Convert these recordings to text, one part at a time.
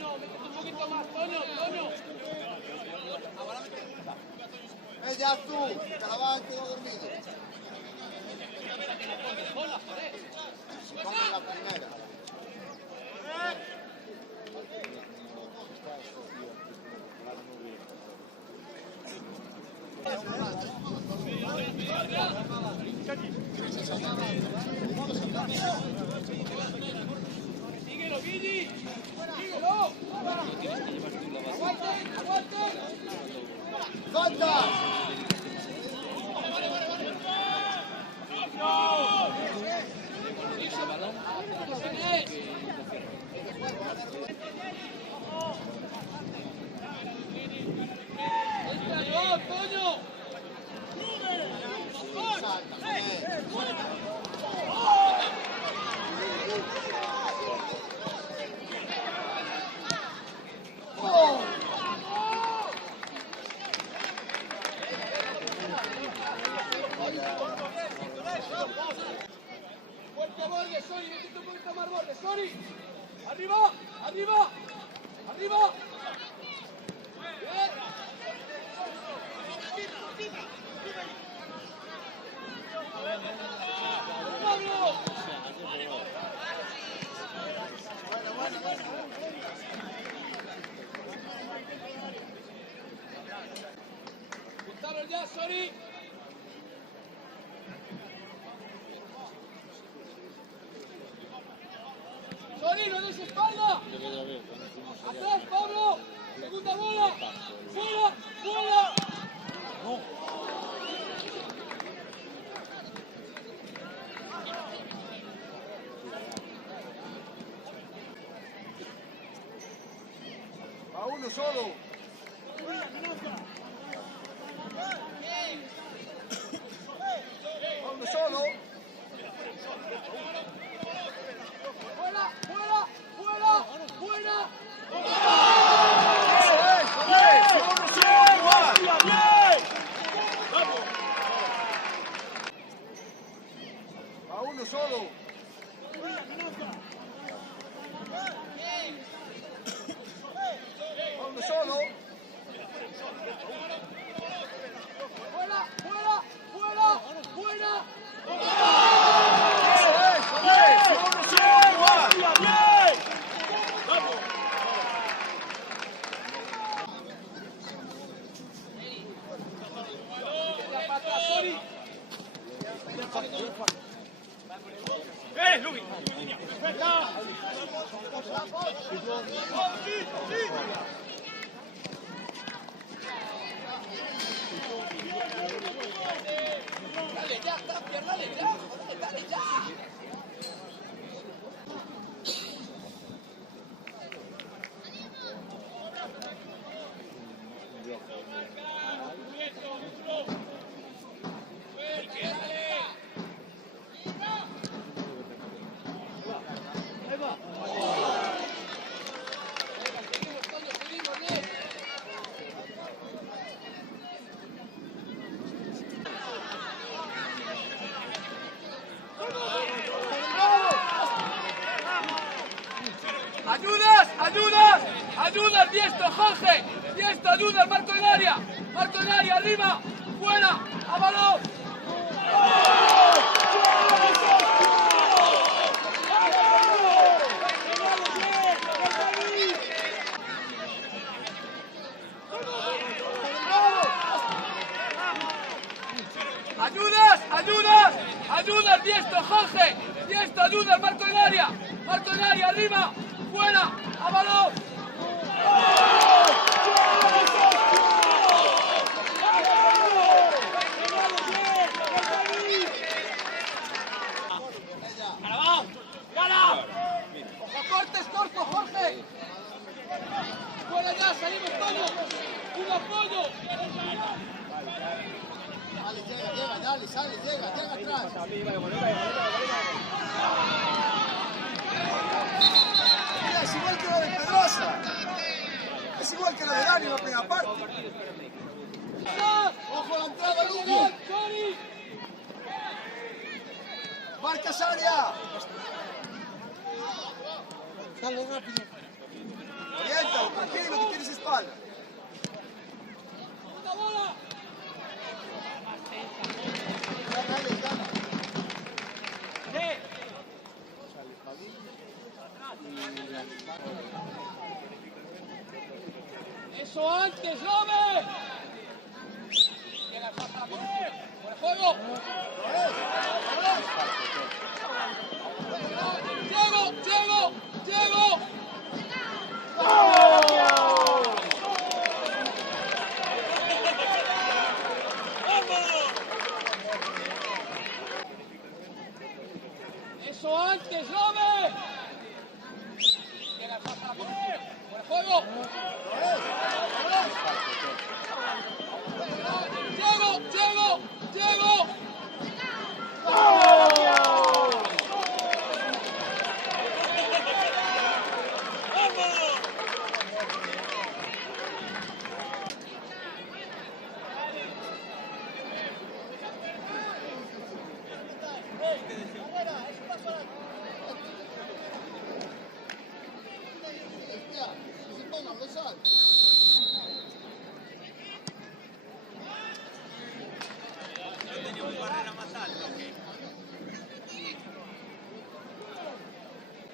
Toño, métete un poquito más, Toño. Ya tú, Caraván quedó dormido. Ponla, joder. Ponga la primera. Síguelo, Guille. Síguelo. Aguanten. ¡Falta! Toño. Fuerte borde, Sori, métete un poquito más borde, Sori. Arriba. Bien. ¡Pablo! Juntaros ya, Sori. Sori, no des espalda. Atrás, Pablo. Segunda bola. Fuera. A uno solo. A uno solo. Fuera. A uno solo. A uno solo. Fuera. Luis! Dale ya, Tapia, dale ya. ¡Ayudas, Diesto, Jorge! ¡Diesto, ayudas, Marco en área! ¡Arriba! ¡Fuera! ¡A balón! ¡Ayudas, Diesto, Jorge! ¡Diesto, ayudas, Marco en área! ¡Arriba! ¡Fuera! ¡A balón! ¡Corto, Jorge! ¡Fuera ya! ¡Salimos todos! ¡Un apoyo! Dale, sale, llega atrás. Mira, es igual que lo de Pedrosa. Es igual que lo de Dani, no pega aparte. ¡Ojo a la entrada, Lugo! ¡Marcas área! Dale rápido. Bien. espalda. ¡Una bola! ¡Eso antes, López! Bien, al pasa, por el juego. ¡Diego! ¡Diego! ¡Diego! ¡Eso antes, López! Bien, al pasa, por el juego. ¡Diego! ¡Diego! ¡Diego!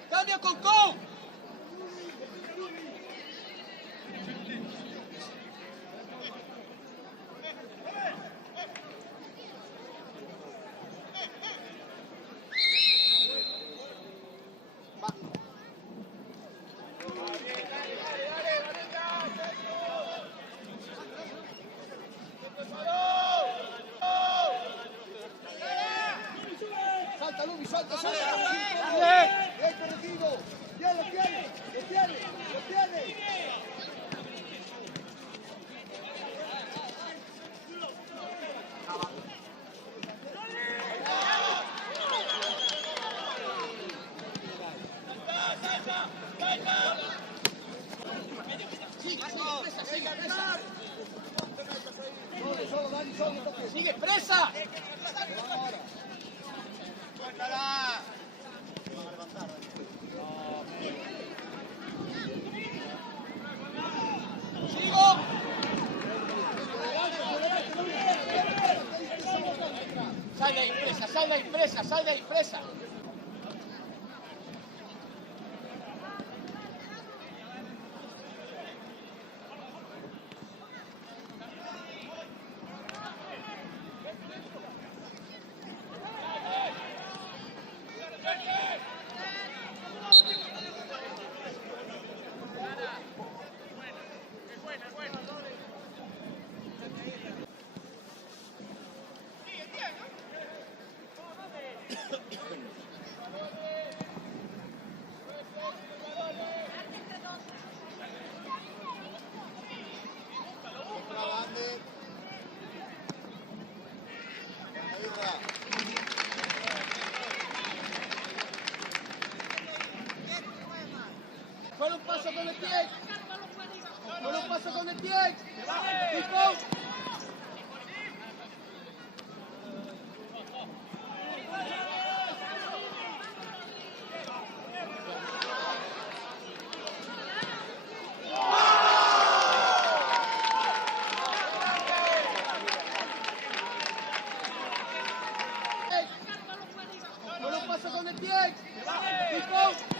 ¡Cambio con Cou! Salta, Lumi, salta, salta. ¡Dale! Bien corregido. Bien, lo tiene, lo tiene, lo tiene. Solo, Dani, solo, toque. ¡Sigue presa! ¡Sigo! ¡Sal de ahí, presa! ¡Sal de ahí, presa! ¡Sal de ahí, presa! ¡Con un paso con el pie! ¡Con un paso con el pie! ¡Pico! ¡Con un paso con el pie! ¡Pico!